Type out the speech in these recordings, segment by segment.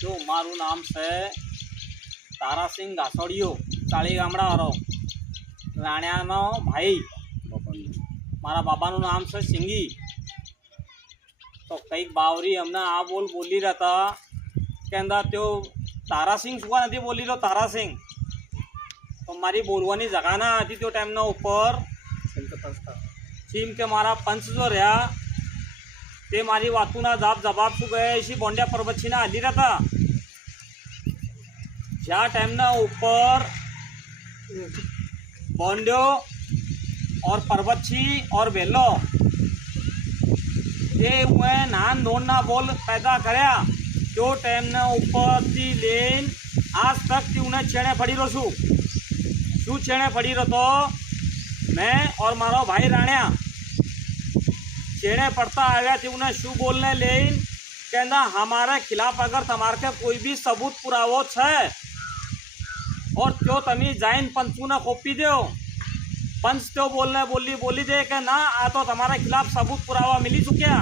जो मारू नाम से तारासिंह घासोड़ियो चाली गामड़ा वारो राणियानो भाई मारा बाबा नाम से सिंगी। तो कई बावरी हमने आ बोली रहा था कहता त्यो तारा सिंह शुआ नहीं बोली लो तारा सिंह। तो मारी बोलवानी जगह ना आती तो टाइम ना ऊपर सीम के मारा पंच जो रहा ते मारी वातू ना जवाब शू गए इसी बोंडिया पर्वत ना हली रहा था ज्या टाइम ना ऊपर बोंडियो और पर्वत और वेलो ये हुए नान दोड़ना बोल पैदा करया जो टाइम ने ऊपर थी लेन आज तक थी उन्हें छेड़े पड़ी रो शू छेड़े पड़ी रो तो मैं और मारो भाई राणिया छेड़े पड़ता आ गया थी उन्हें शू बोलने लेन कहना हमारे खिलाफ अगर तुम्हारे के कोई भी सबूत पुरावो है और जो तमी जाइन पंचू ने कॉपी दो पंच तो बोलने बोली दे के ना आ तो तुम्हारे खिलाफ सबूत पुरावा मिली चुकिया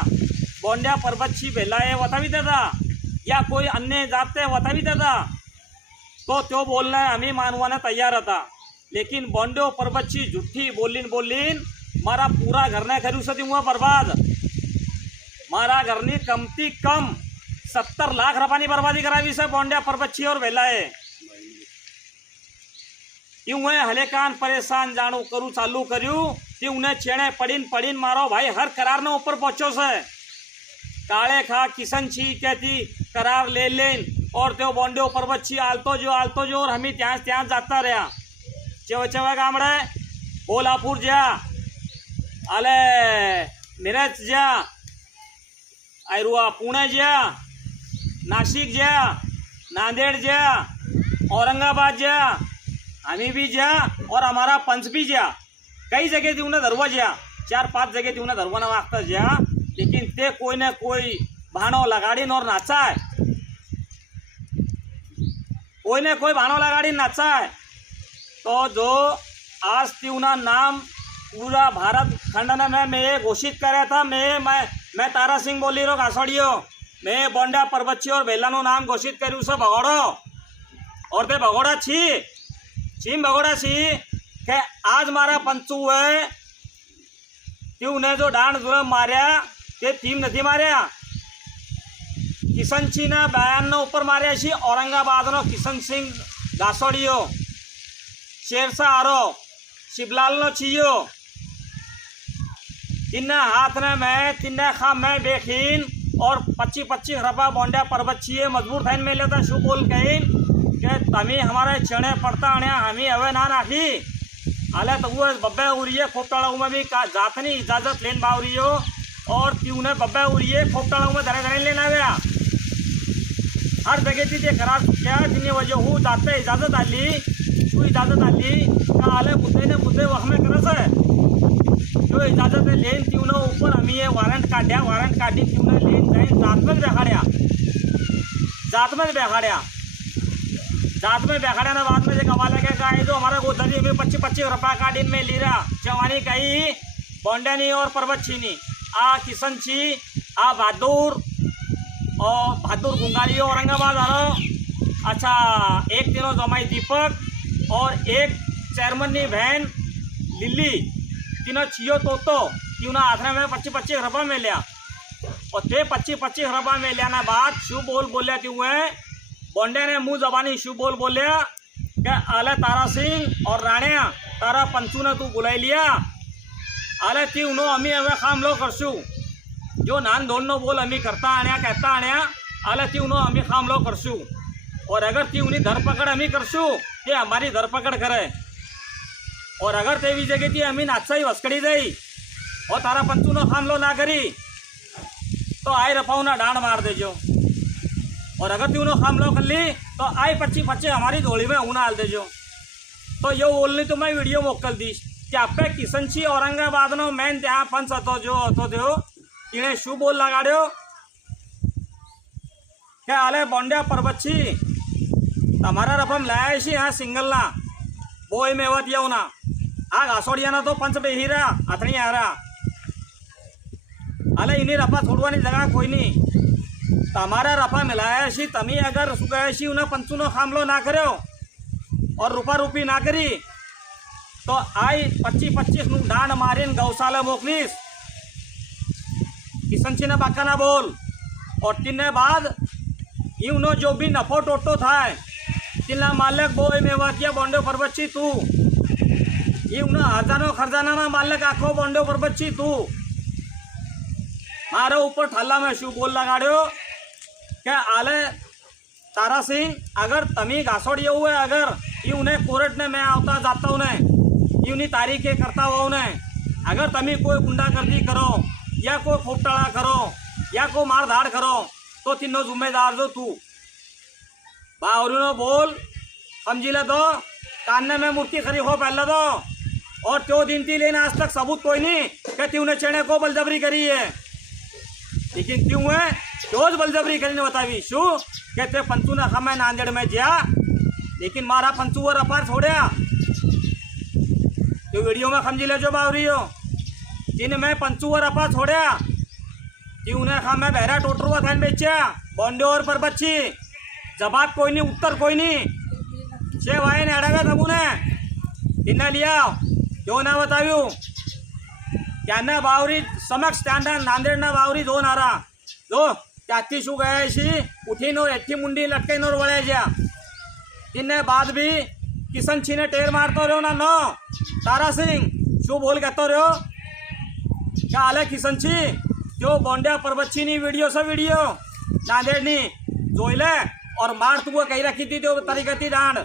बोंडिया पर्वत बेलाए बता भी देता या कोई अन्य जाते बता भी देता तो त्यो बोलने हमें मानवाने तैयार था। लेकिन बोंडियो पर्वत झूठी बोलीन मारा पूरा घर ने करू सती हुआ बर्बाद मारा घर ने कमती कम 70 लाख रुपया बर्बादी करावी से बोंडिया पर्वत और बेलाए यूं हले कान परेशान जाणू करू चालू करू कि उन्हें छेड़े पड़ीन मारो भाई हर करार ने ऊपर पहुंचो से काले खा किशन छी कहती करार ले लेन और त्यो बोंडियो पर्वत आलतो जो और हमें त्या जाता रहा चेवे गामड़े कोल्हापुर जा आले मिरज जा आयरुआ पुणे जा नासिक जा नांदेड़ जा औरंगाबाद जा हमें भी जा और हमारा पंच भी जा कई जगह थी उन्हें धरवा जा 4-5 जगह थी उन्हें धरवा ना वागता जा लेकिन ते कोई न कोई भाणो लगाड़ीन और नाचा है कोई न कोई भाणो लगाड़ी नाचा है। तो जो आज थी उन्हें नाम पूरा भारत खंड में मैं घोषित कराया था मैं तारा सिंह बोली रो घासोड़ियो मैं बोंडिया पर्वत और बेला नो नाम घोषित करूँ से भगोड़ो और ते भगोड़ा छीम भगोड़ा सी के आज मारा पंचू है त्यू ने जो डांड जुलम मारिया ते थीम नहीं मारिया किशन सिंह ने बयान ने ऊपर मारिया सी औरंगाबाद नो किशन सिंह घासोड़ियो शेरशाह आरो शिवलाल नो छियो तिन्ने हाथ ने मैं तिन्ने खा मैं बेखीन और 25-25 रपा बोंडिया पर्वत छिए मजबूर थाइन में लेता शू बोल कहीं के तमी हमारे छेड़े पड़ता आने हमें हवे ना नाखी आले तो वो बब्बे उड़िए खोपटाड़ा में भी जातनी इजाजत लेन बावरियो और क्यों ने बब्बे उड़िए खोपटाड़ा में धरे लेना गया हर जगह थी करार क्या जिन्हें वजह हूँ जाते इजाजत आली शू इजाजत आली आले मुद्दे वह में करस है जो इजाजत लेन क्यों ने ऊपर हमें ये वारंट काटी क्यों ने लेन जाए जात में बेखाड़िया ने बाद में जो कमा लगे गाय जो हमारा गोदरी में 25-25 रुपया का दिन में ली रहा जवानी कही बोंडनी और पर्वत छीनी आ किशन छी आ बहादुर गुंगारी औरंगाबाद आरो अच्छा एक तीनों जमाई दीपक और एक चेयरमैन नी बहन लिली तीनों छियो तो क्यों ना हाथ में 25-25 रुपया में लिया और ते 25-25 रुपया में लिया ना बात शू बोलिया क्यों है बोंडे ने मुँह जबानी शू बोलिया क्या आले तारा सिंह और राणिया तारा पंचू ने तू बुलाई लिया आले ती उन्हों अमी हमें खाम लो करसू जो नान दोनों बोल अमी करता आने कहता आने आले ती उन्हों अमी खाम लो करसू और अगर ती उन्हीं धरपकड़ अमी करसू ये हमारी धरपकड़ करे और अगर तेवी जगह थी अमी नाचा ही वस्कड़ी दई और तारा पंचू नो खाम लो ना करी तो आई रपाऊ ना डांड मार देजो और अगर तू खाम लो कर ली तो आई 25-25 हमारी झोली में ऊना हाल देजो। तो ये बोलनी तो मैं वीडियो मोकल दी कि आप किशन सिंह औरंगाबाद नो मैन त्या पंच हतो जो हतो दो इन्हें शू बोल लगाड़ो क्या आले बोंडिया पर्वत तमारा रफम लाया सी हाँ सिंगल ना बोई में वत येऊ ना आ घासोड़िया ना तो पंच बेही रहा अथनी आ रहा आले इन्हीं रफा छोड़वानी जगह कोई नहीं તમારા રફા મિલાયા છે તમે અગર શું કહે છે ઉને પંચુનો ખામલો ના કર્યો और રૂપા રૂપી ના કરી તો આઈ 25-25 નું દાન મારીને ગૌશાલા મોકલીશ કિશનસિંહ ને બાકા ના બોલ और तीन बाद यूनो जो भी नफो टोटो था तिना मालिक बोय मेवातिया बोंडो परबच्ची तू यूनो हजारों खजाना ना मालिक आखो बोंडो परबच्ची तू मारे ऊपर ठल्ला में शू बोल लगाड़ो કે आले तारा सिंह अगर तमी घासोड़ी हुए अगर यूने कोर्ट ने मैं आता जाता हूँ यूनी तारीखें करता हुआ ने अगर तमी कोई गुंडागर्दी करो या कोई फुटाड़ा करो या को मार धाड़ करो तो तीनों जिम्मेदार जो तू बावरीनो बोल समझी ले दो कानने में मूर्ति खरी हो पहले दो और त्यो दिन थी लेना आज तक सबूत कोई नहीं कि तूने चेने को बलजबरी करी है लेकिन क्यों है क्यों बलजबरी करी ने बतावी शू कहते पंचू ने हमें नांदेड़ में जिया लेकिन मारा पंचू वो रफार छोड़या तो वीडियो में समझी ले जो बावरी हो तीन में पंचू वो रफा छोड़या उन्हें खा मैं बहरा टोटरुआ था बेचा बॉन्डे और पर बच्ची जवाब कोई नहीं उत्तर कोई नहीं छे भाई ने अड़गा था उन्हें इन्हें लिया क्यों ना बताव्यू क्या ना बावरी समक्ष स्टैंडर्ड नांदेड़ ना बावरी जो नारा जो त्याती शू गए सी उठी नो एठी मुंडी लटके नो वड़े जा इन्हें बाद भी किशन सिंह ने टेर मारतो रहो ना नो तारा सिंह शू बोल कहते रहो क्या हाल है किशन सिंह जो बोंडिया परबच्ची नी वीडियो से वीडियो नांदेड़ नी जोई ले और मार तू कही रखी थी जो तरीके थी डांड